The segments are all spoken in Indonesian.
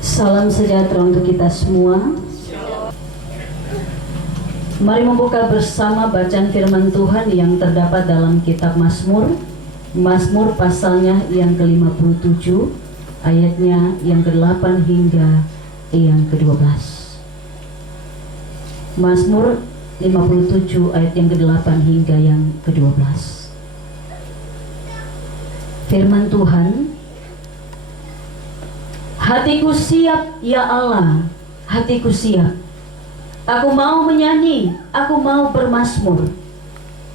Salam sejahtera untuk kita semua. Mari membuka bersama bacaan firman Tuhan yang terdapat dalam kitab Mazmur. Mazmur pasalnya yang ke-57, ayatnya yang ke-8 hingga yang ke-12. Mazmur 57 ayat yang ke-8 hingga yang ke-12. Firman Tuhan, hatiku siap ya Allah, hatiku siap. Aku mau menyanyi, aku mau bermazmur.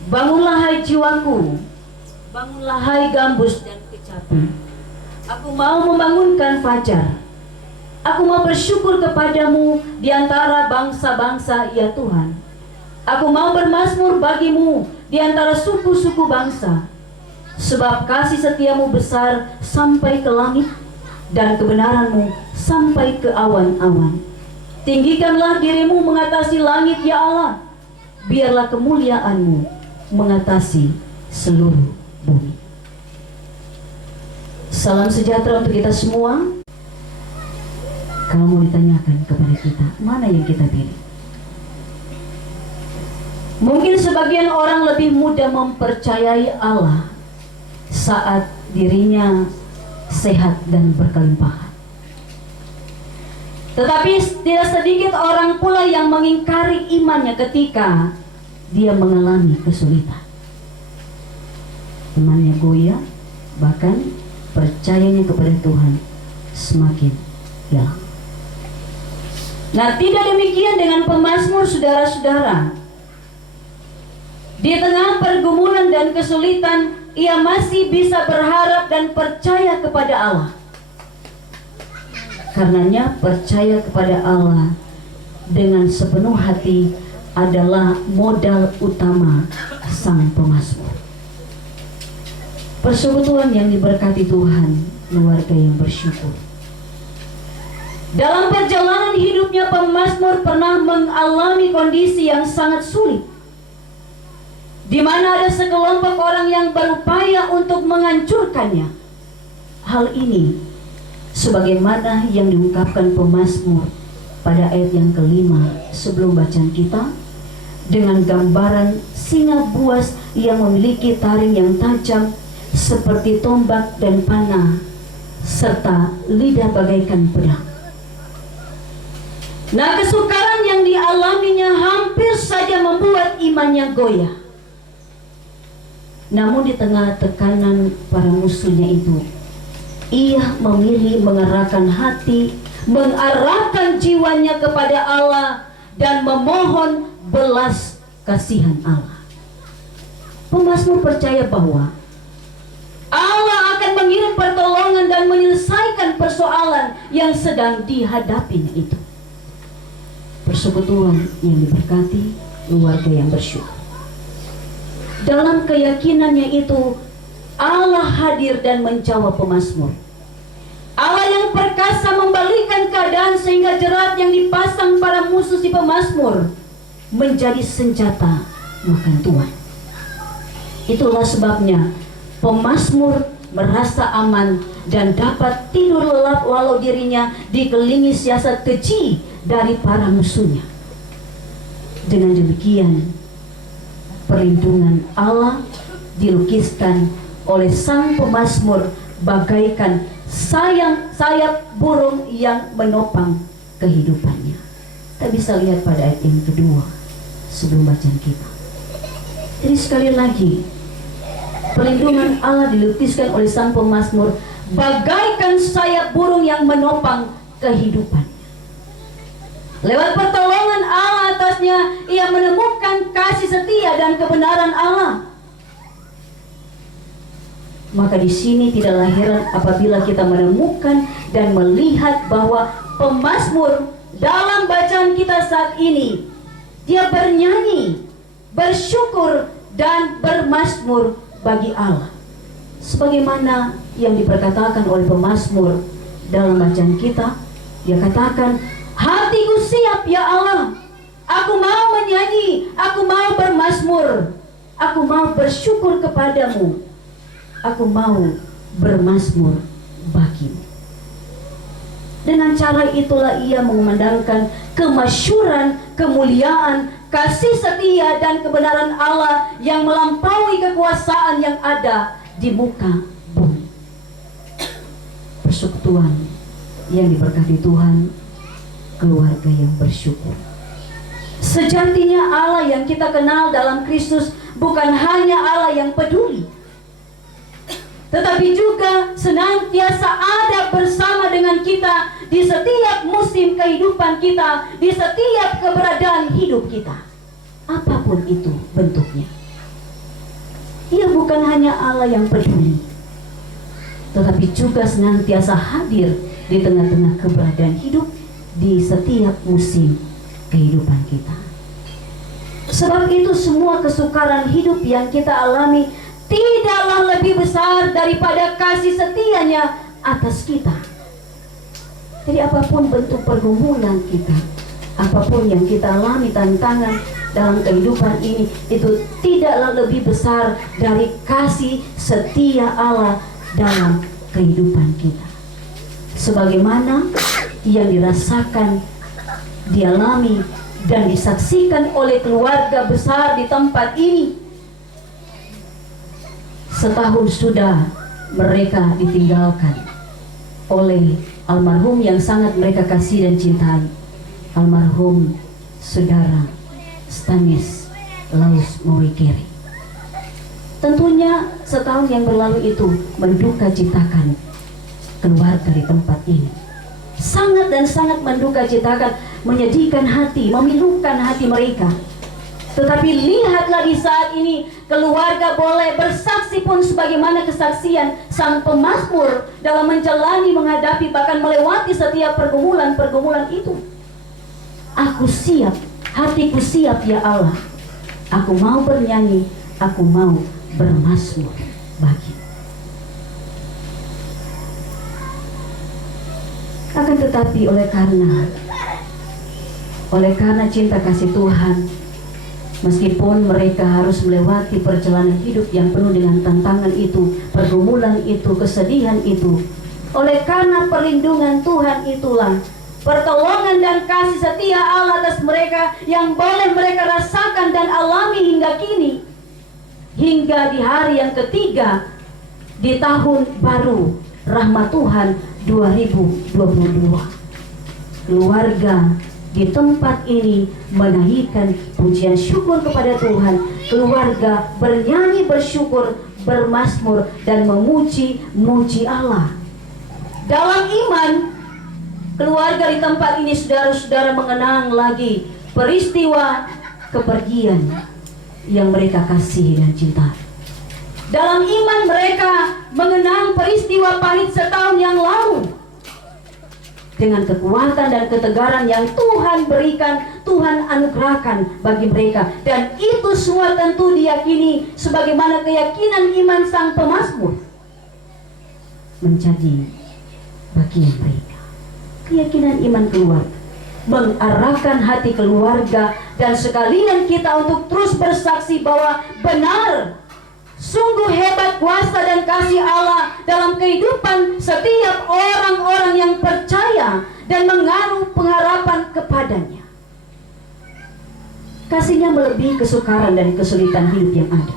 Bangunlah hai jiwaku, bangunlah hai gambus dan kecapi. Aku mau membangunkan fajar. Aku mau bersyukur kepadamu di antara bangsa-bangsa ya Tuhan. Aku mau bermazmur bagimu di antara suku-suku bangsa. Sebab kasih setiamu besar sampai ke langit, dan kebenaranmu sampai ke awan-awan. Tinggikanlah dirimu mengatasi langit ya Allah. Biarlah kemuliaanmu mengatasi seluruh bumi. Salam sejahtera untuk kita semua. Kalau mau ditanyakan kepada kita, mana yang kita pilih? Mungkin sebagian orang lebih mudah mempercayai Allah saat dirinya sehat dan berkelimpahan. Tetapi tidak sedikit orang pula yang mengingkari imannya ketika dia mengalami kesulitan. Imannya goyah, bahkan percayanya kepada Tuhan semakin hilang. Nah, tidak demikian dengan pemazmur, saudara-saudara. Di tengah pergumulan dan kesulitan, ia masih bisa berharap dan percaya kepada Allah. Karenanya percaya kepada Allah dengan sepenuh hati adalah modal utama sang pemazmur. Persekutuan yang diberkati Tuhan, keluarga yang bersyukur. Dalam perjalanan hidupnya, pemazmur pernah mengalami kondisi yang sangat sulit, di mana ada sekelompok orang yang berupaya untuk menghancurkannya. Hal ini sebagaimana yang diungkapkan pemazmur pada ayat yang ke-5 sebelum bacaan kita, dengan gambaran singa buas yang memiliki taring yang tajam seperti tombak dan panah, serta lidah bagaikan pedang. Nah, kesukaran yang dialaminya hampir saja membuat imannya goyah. Namun di tengah tekanan para musuhnya itu, ia memilih mengerahkan hati, mengarahkan jiwanya kepada Allah, dan memohon belas kasihan Allah. Pemazmur percaya bahwa Allah akan mengirim pertolongan dan menyelesaikan persoalan yang sedang dihadapinya itu. Persekutuan yang diberkati, keluarga yang bersyukur. Dalam keyakinannya itu, Allah hadir dan menjawab pemazmur. Allah yang perkasa membalikkan keadaan sehingga jerat yang dipasang para musuh si pemazmur menjadi senjata makan tuan. Itulah sebabnya pemazmur merasa aman dan dapat tidur lelap walau dirinya dikelilingi siasat keji dari para musuhnya. Dengan demikian, perlindungan Allah dilukiskan oleh sang pemazmur bagaikan sayap burung yang menopang kehidupannya. Kita bisa lihat pada ayat yang kedua sebelum bacaan kita. Jadi sekali lagi, perlindungan Allah dilukiskan oleh sang pemazmur bagaikan sayap burung yang menopang kehidupannya. Lewat pertolongan Allah atasnya, ia menemukan kasih setia dan kebenaran Allah. Maka di sini tidaklah heran apabila kita menemukan dan melihat bahwa pemazmur dalam bacaan kita saat ini, dia bernyanyi, bersyukur dan bermazmur bagi Allah. Sebagaimana yang diperkatakan oleh pemazmur dalam bacaan kita, dia katakan, hatiku siap ya Allah, aku mau menyanyi, aku mau bermazmur, aku mau bersyukur kepadamu, aku mau bermazmur bagimu. Dengan cara itulah ia mengumandangkan kemasyhuran, kemuliaan, kasih setia dan kebenaran Allah yang melampaui kekuasaan yang ada di muka bumi. Persekutuan yang diberkati Tuhan, keluarga yang bersyukur. Sejatinya Allah yang kita kenal dalam Kristus bukan hanya Allah yang peduli, tetapi juga senantiasa ada bersama dengan kita di setiap musim kehidupan kita, di setiap keberadaan hidup kita, apapun itu bentuknya. Ia bukan hanya Allah yang peduli, tetapi juga senantiasa hadir di tengah-tengah keberadaan hidup di setiap musim kehidupan kita. Sebab itu semua kesukaran hidup yang kita alami tidaklah lebih besar daripada kasih setianya atas kita. Jadi apapun bentuk pergumulan kita, apapun yang kita alami tantangan dalam kehidupan ini, itu tidaklah lebih besar dari kasih setia Allah dalam kehidupan kita. Sebagaimana yang dirasakan, dialami dan disaksikan oleh keluarga besar di tempat ini. Setahun sudah mereka ditinggalkan oleh almarhum yang sangat mereka kasih dan cintai, almarhum saudara Stanislaus Mowekeri. Tentunya setahun yang berlalu itu menduka citakan keluarga di tempat ini. Sangat dan sangat menduka citakan, menyedihkan hati, memilukan hati mereka. Tetapi lihatlah di saat ini, keluarga boleh bersaksi pun sebagaimana kesaksian sang pemazmur dalam menjalani, menghadapi, bahkan melewati setiap pergumulan-pergumulan itu. Aku siap, hatiku siap ya Allah. Aku mau bernyanyi, aku mau bermazmur bagi. Akan tetapi oleh karena cinta kasih Tuhan, meskipun mereka harus melewati perjalanan hidup yang penuh dengan tantangan itu, pergumulan itu, kesedihan itu, oleh karena perlindungan Tuhan itulah, pertolongan dan kasih setia Allah atas mereka yang boleh mereka rasakan dan alami hingga kini, hingga di hari yang ketiga di tahun baru rahmat Tuhan 2022. Keluarga di tempat ini menaikkan pujian syukur kepada Tuhan. Keluarga bernyanyi, bersyukur, bermazmur dan memuji Allah. Dalam iman, keluarga di tempat ini, saudara-saudara, mengenang lagi peristiwa kepergian yang mereka kasih dan cinta. Dalam iman mereka mengenang peristiwa pahit setahun yang lalu. Dengan kekuatan dan ketegaran yang Tuhan berikan, Tuhan anugerahkan bagi mereka. Dan itu semua tentu diyakini sebagaimana keyakinan iman sang pemazmur menjadi bagian mereka. Keyakinan iman keluarga mengarahkan hati keluarga dan sekalian kita untuk terus bersaksi bahwa benar, sungguh hebat kuasa dan kasih Allah dalam kehidupan setiap orang-orang yang percaya dan mengaruh pengharapan kepadanya. Kasihnya melebihi kesukaran dan kesulitan hidup yang ada.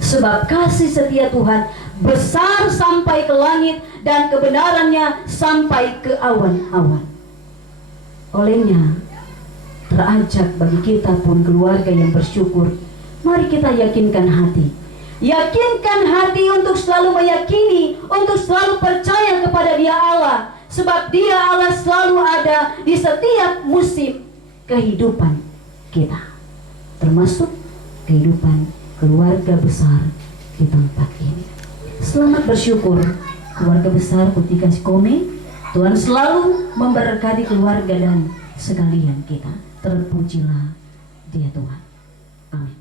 Sebab kasih setia Tuhan besar sampai ke langit dan kebenarannya sampai ke awan-awan. Olehnya terajak bagi kita pun keluarga yang bersyukur, mari kita yakinkan hati. Yakinkan hati untuk selalu meyakini, untuk selalu percaya kepada Dia Allah. Sebab Dia Allah selalu ada di setiap musim kehidupan kita, termasuk kehidupan keluarga besar di tempat ini. Selamat bersyukur keluarga besar Putih Kasih Kome. Tuhan selalu memberkati keluarga dan sekalian kita. Terpujilah Dia Tuhan. Amin.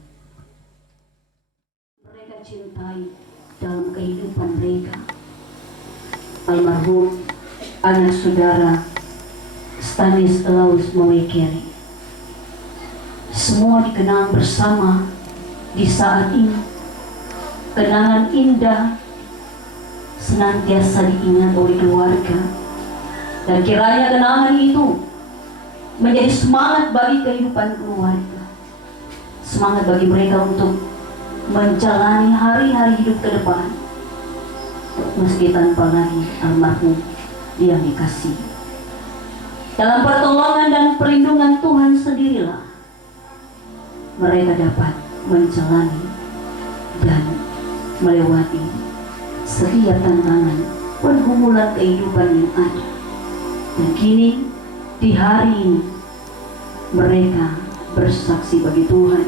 Cintai dalam kehidupan mereka, almarhum anak saudara Stanislaus Mowekeri, semua dikenang bersama di saat ini. Kenangan indah senantiasa diingat oleh keluarga, Dan kiranya kenangan itu menjadi semangat bagi kehidupan keluarga, semangat bagi mereka untuk menjalani hari-hari hidup ke depan meski tanpa lagi almarhum yang dikasihi. Dalam pertolongan dan perlindungan Tuhan sendirilah mereka dapat menjalani dan melewati setiap tantangan pergumulan kehidupan yang ada. Dan kini di hari ini mereka bersaksi bagi Tuhan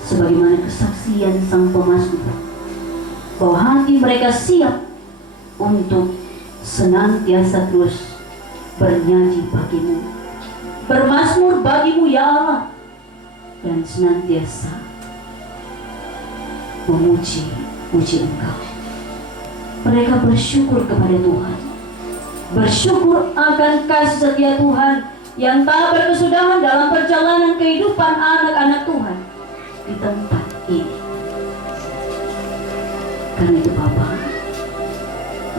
sebagaimana kesaksian sang pemazmur, bahwa hati mereka siap untuk senantiasa terus bernyanyi bagimu, bermazmur bagimu ya Allah, dan senantiasa memuji Engkau. Mereka bersyukur kepada Tuhan, bersyukur akan kasih setia Tuhan yang tak berkesudahan dalam perjalanan kehidupan anak-anak Tuhan di tempat ini. Karena itu Bapa,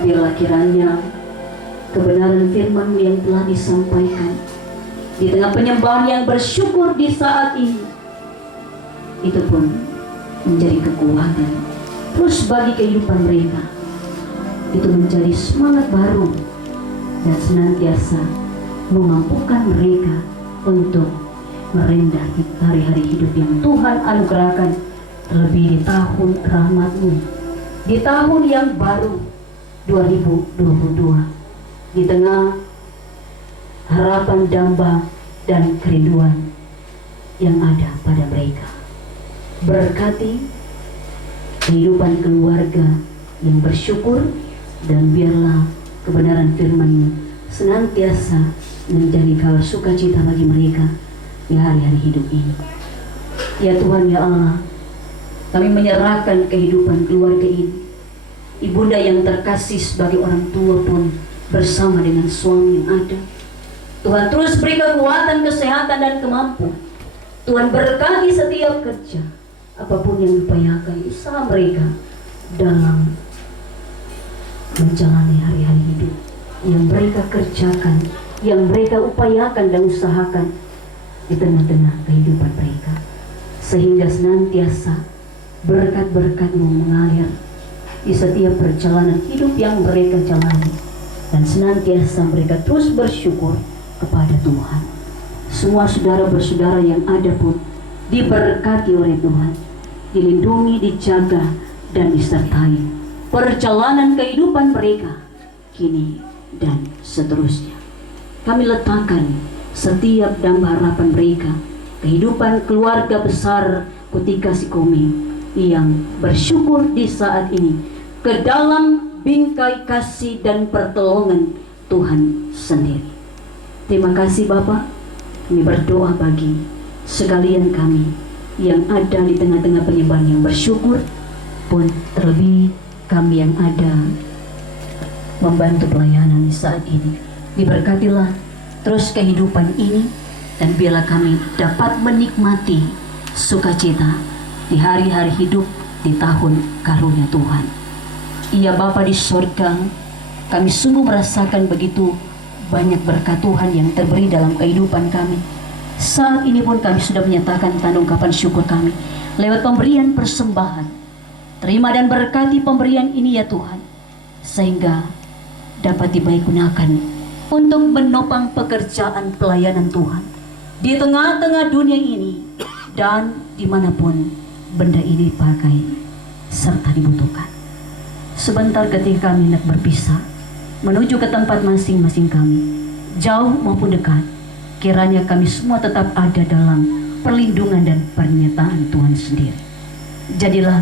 biarlah kiranya kebenaran firman-Mu yang telah disampaikan di tengah penyembahan yang bersyukur di saat ini, itu pun menjadi kekuatan terus bagi kehidupan mereka. Itu menjadi semangat baru dan senantiasa memampukan mereka untuk merendah di hari-hari hidup yang Tuhan anugerahkan, terlebih di tahun rahmat-Mu, di tahun yang baru 2022, di tengah harapan damba dan kerinduan yang ada pada mereka. Berkati kehidupan keluarga yang bersyukur, dan biarlah kebenaran firman-Mu senantiasa menjadi kabar sukacita bagi mereka di hari-hari hidup ini. Ya Tuhan, ya Allah, kami menyerahkan kehidupan keluarga ini. Ibunda yang terkasih sebagai orang tua pun bersama dengan suami yang ada. Tuhan terus beri kekuatan, kesehatan, dan kemampuan. Tuhan berkati setiap kerja, apapun yang diupayakan usaha mereka dalam menjalani hari-hari hidup yang mereka kerjakan, yang mereka upayakan dan usahakan di tengah-tengah kehidupan mereka, sehingga senantiasa berkat-berkat-Mu mengalir di setiap perjalanan hidup yang mereka jalani, dan senantiasa mereka terus bersyukur kepada Tuhan. Semua saudara bersaudara yang ada pun diberkati oleh Tuhan, dilindungi, dijaga, dan disertai perjalanan kehidupan mereka kini dan seterusnya. Kami letakkan setiap damba harapan mereka, kehidupan keluarga besar Kutika Sikome yang bersyukur di saat ini, ke dalam bingkai kasih dan pertolongan Tuhan sendiri. Terima kasih Bapa. Kami berdoa bagi sekalian kami yang ada di tengah-tengah penyembahan yang bersyukur, pun terlebih kami yang ada membantu pelayanan saat ini. Diberkatilah terus kehidupan ini, dan biarlah kami dapat menikmati sukacita di hari-hari hidup di tahun karunia Tuhan. Iya Bapa di surga, kami sungguh merasakan begitu banyak berkat Tuhan yang terberi dalam kehidupan kami. Saat ini pun kami sudah menyatakan tanda ungkapan syukur kami lewat pemberian persembahan. Terima dan berkati pemberian ini ya Tuhan, sehingga dapat dibaik gunakan untuk menopang pekerjaan pelayanan Tuhan di tengah-tengah dunia ini dan dimanapun benda ini dipakai serta dibutuhkan. Sebentar ketika kami hendak berpisah menuju ke tempat masing-masing kami, jauh maupun dekat, kiranya kami semua tetap ada dalam perlindungan dan pernyataan Tuhan sendiri. Jadilah